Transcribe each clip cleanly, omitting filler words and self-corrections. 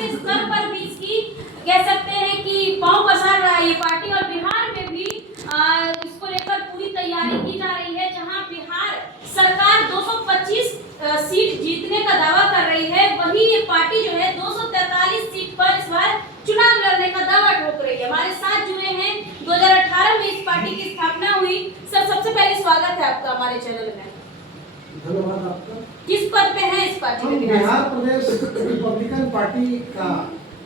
राष्ट्रीय स्तर पर भी इसकी कह सकते हैं कि पांव पसार रहा है ये पार्टी, और बिहार में भी इसको लेकर पूरी तैयारी की जा रही है, जहां बिहार सरकार 225 सीट जीतने का दावा कर रही है, वही ये पार्टी जो है 243 सीट पर इस बार चुनाव लड़ने का दावा ठोक रही है। हमारे साथ जुड़े हैं, 2018 में इस पार्टी की स्थापना हुई। सर, सबसे पहले स्वागत है आपका हमारे चैनल में। धन्यवाद आपका। किस पद पे है इस पार्टी में? बिहार प्रदेश रिपब्लिकन पार्टी का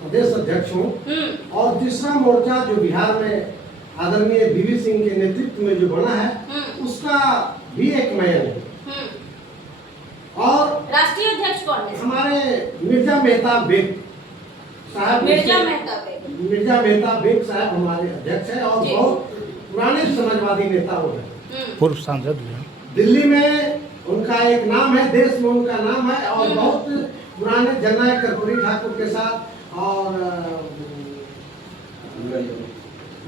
प्रदेश अध्यक्ष हूँ, और तीसरा मोर्चा जो बिहार में आदरणीय बीवी सिंह के नेतृत्व में जो बना है उसका भी एक मैन है। और राष्ट्रीय अध्यक्ष कौन है? हमारे मिर्जा मेहताब बेग साहब मिर्जा मेहताब बेग साहब हमारे अध्यक्ष है, और बहुत पुराने समाजवादी नेता वो है, पूर्व सांसद भी। दिल्ली में उनका एक नाम है, देश में उनका नाम है, और बहुत पुराने जननायक कर्पूरी ठाकुर के साथ और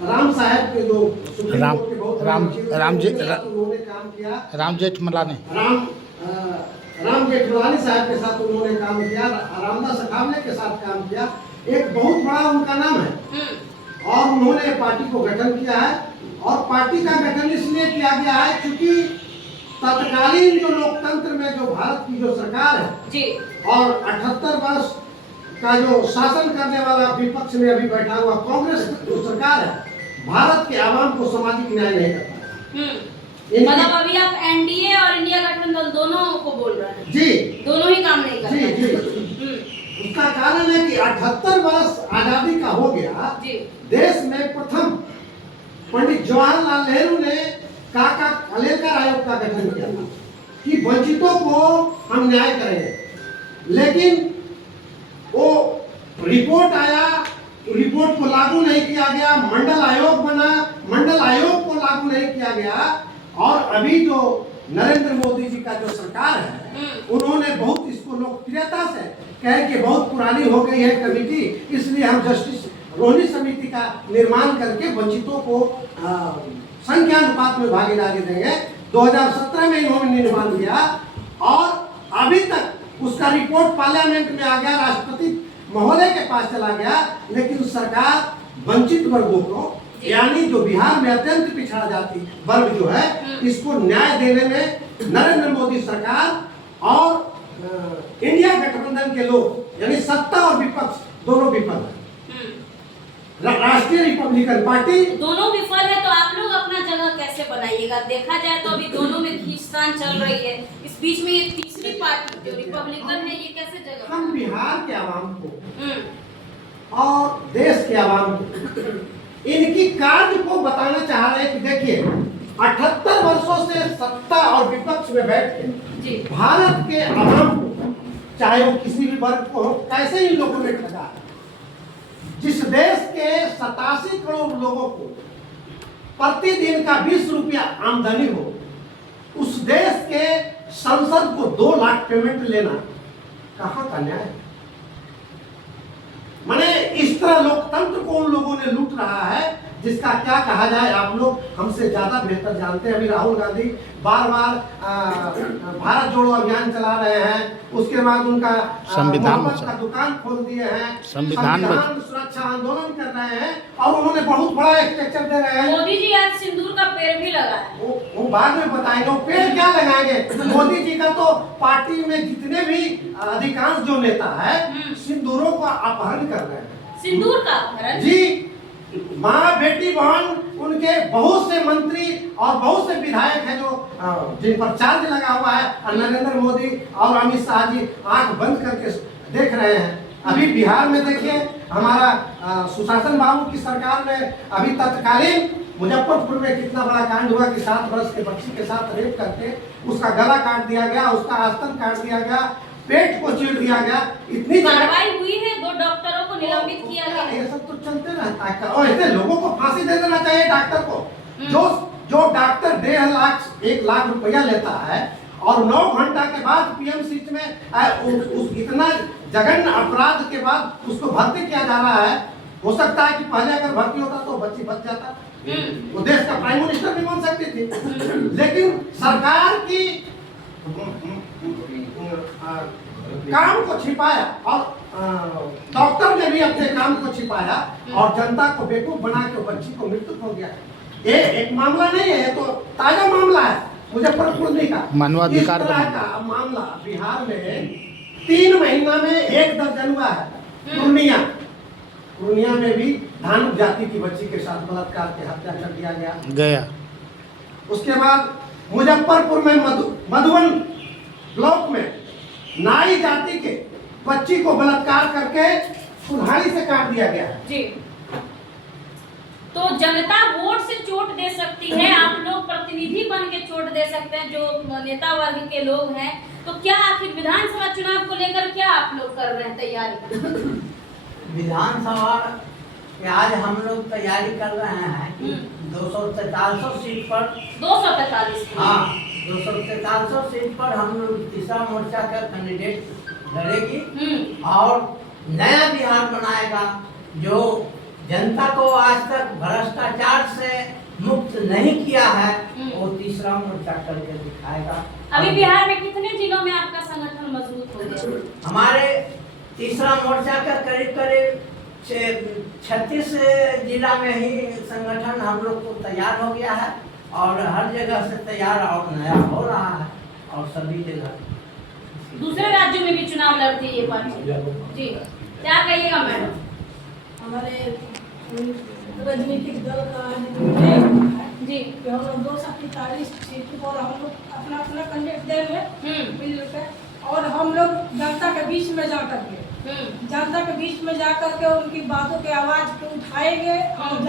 राम साहब के जो राम जेठमलानी साहब के साथ उन्होंने काम किया, रामदास अठावले के साथ काम किया, एक बहुत बड़ा उनका नाम है। और उन्होंने पार्टी को गठन किया है, और पार्टी का गठन इसलिए किया गया है क्योंकि तत्कालीन जो लोकतंत्र में जो भारत की जो सरकार है जी, और 78 वर्ष का जो शासन करने वाला विपक्ष में अभी बैठा हुआ कांग्रेस जो सरकार है, भारत के आवाम को सामाजिक न्याय नहीं करता। मतलब अभी आप एनडीए और इंडिया गठबंधन दोनों को बोल रहे हैं? जी, दोनों ही काम नहीं कर रहे। जी। उसका कारण है कि 78 वर्ष आजादी का हो गया जी। देश में प्रथम पंडित जवाहरलाल नेहरू ने काका कलेकर आयोग का गठन किया था कि वंचितों को हम न्याय करेंगे, लेकिन वो रिपोर्ट आया, रिपोर्ट को लागू नहीं किया गया, मंडल आयोग बना, मंडल आयोग को लागू नहीं किया गया, और अभी जो नरेंद्र मोदी जी का जो सरकार है उन्होंने बहुत इसको लोकप्रियता से कहे कि बहुत पुरानी हो गई है कमेटी, इसलिए हम जस्टिस रोहिणी समिति का निर्माण करके वंचितों को संख्यानुपात में भागीदारी देंगे। 2017 में इन्होंने निर्माण किया, और अभी तक उसका रिपोर्ट पार्लियामेंट में आ गया, राष्ट्रपति महोदय के पास चला गया, लेकिन सरकार वंचित वर्गों को, यानी जो बिहार में अत्यंत पिछड़ा जाति वर्ग जो है, इसको न्याय देने में नरेंद्र मोदी सरकार और इंडिया गठबंधन के लोग, यानी सत्ता और विपक्ष दोनों विफल है। राष्ट्रीय रिपब्लिकन पार्टी दोनों विफल है, तो आप लोग अपना जगह कैसे बनाइएगा? देखा जाए तो अभी दोनों में खींचतान चल रही है, इस बीच में ये तीसरी पार्टी जो रिपब्लिकन है, ये कैसे जगह? हम बिहार के आवाम को और देश के आवाम को इनकी कार्य को बताना चाह रहे हैं कि देखिए 78 वर्षों से सत्ता और विपक्ष में बैठ के भारत के आवाम को, चाहे वो किसी भी वर्ग को हो, कैसे इन लोगों ने ठगा है। जिस देश के 87 करोड़ लोगों को प्रतिदिन का 20 रुपया आमदनी हो, उस देश के संसद को 2 लाख पेमेंट लेना कहाँ का न्याय है? माने इस तरह लोकतंत्र को उन लोगों ने लूट रहा है, जिसका क्या कहा जाए, आप लोग हमसे ज्यादा बेहतर जानते हैं। अभी राहुल गांधी बार बार भारत जोड़ो अभियान चला रहे हैं, उसके बाद उनका संविधान का दुकान खोल दिए हैं, संविधान सुरक्षा आंदोलन कर रहे हैं, और उन्होंने बहुत बड़ा स्ट्रक्चर दे रहे हैं। मोदी जी आज सिंदूर का पेड़ भी लगा है, वो बाद में बताएंगे। वो पेड़ क्या लगाएंगे? मोदी जी का तो पार्टी में जितने भी अधिकांश जो नेता है सिंदूरों का अपहरण कर रहे हैं। सिंदूर का अपहरण? जी, माँ बेटी बहन, उनके बहुत से मंत्री और बहुत से विधायक हैं जो जिन पर चार्ज लगा हुआ है, और नरेंद्र मोदी और अमित शाह जी आंख बंद करके देख रहे हैं। अभी बिहार में देखिए, हमारा सुशासन बाबू की सरकार में अभी तत्कालीन मुजफ्फरपुर में कितना बड़ा कांड हुआ कि 7 वर्ष के बच्ची के साथ रेप करके उसका गला काट दिया गया, उसका आस्तीन काट दिया गया, पेट को चीर दिया गया। इतनी कार्रवाई हुई है, 2 डॉक्टरों को निलंबित किया गया। ये सब तो चलते रहता है, और ऐसे लोगों को फांसी दे देना चाहिए डॉक्टर को। जो डॉक्टर 1.5 लाख 1 लाख रुपया लेता है, और 9 घंटा के बाद पीएमसी में उस इतना जघन्य अपराध के बाद उसको भर्ती किया जा रहा है। हो सकता है कि पहले अगर भर्ती होता तो बच्ची बच जाता, वो देश का प्राइम मिनिस्टर भी बन सकती थी। लेकिन सरकार की काम को छिपाया और डॉक्टर ने भी अपने काम को छिपाया और जनता को बेवकूफ बना के बच्ची को मृत्यु हो गया। ये एक मामला नहीं है, ये तो ताजा मामला है मुजफ्फरपुर का। मानवाधिकार इस तरह का मामला बिहार में 3 महीना में 1 दर्जन हुआ है। पूर्णिया में भी धानु जाति की बच्ची के साथ बलात्कार के हत्या कर दिया गया। उसके बाद मुजफ्फरपुर में मधुबन ब्लॉक में नाई जाति के बच्ची को बलात्कार करके कुल्हाड़ी से काट दिया गया जी। तो जनता वोट से चोट दे सकती है, आप लोग प्रतिनिधि बन के चोट दे सकते हैं जो नेता वर्ग के लोग हैं। तो क्या आखिर विधानसभा चुनाव को लेकर क्या आप लोग कर रहे हैं तैयारी? विधानसभा के आज हम लोग तैयारी कर रहे हैं 243 सीट पर 243 हाँ 243 सीट पर हम लोग तीसरा मोर्चा का कैंडिडेट लड़ेगी और नया बिहार बनाएगा जो जनता को आज तक भ्रष्टाचार से मुक्त नहीं किया है, वो तीसरा मोर्चा करके दिखाएगा। अभी बिहार में कितने जिलों में आपका संगठन मजबूत हो गया? हमारे तीसरा मोर्चा का करीब 36 जिला में ही संगठन हम लोग को तैयार हो गया है और हर जगह से तैयार और नया हो रहा है और सभी जगह। दूसरे राज्यों में भी चुनाव लड़ती है ये पार्टी जी, क्या कहिएगा मैडम? हमारे राजनीतिक दल का है जी कि हम लोग 243 सीट पर हम लोग अपना अपना कैंडिडेट देंगे मिलकर, और हम लोग जनता के बीच में जा करके जनता के बीच में जा करके उनकी बातों के आवाज को उठाएंगे और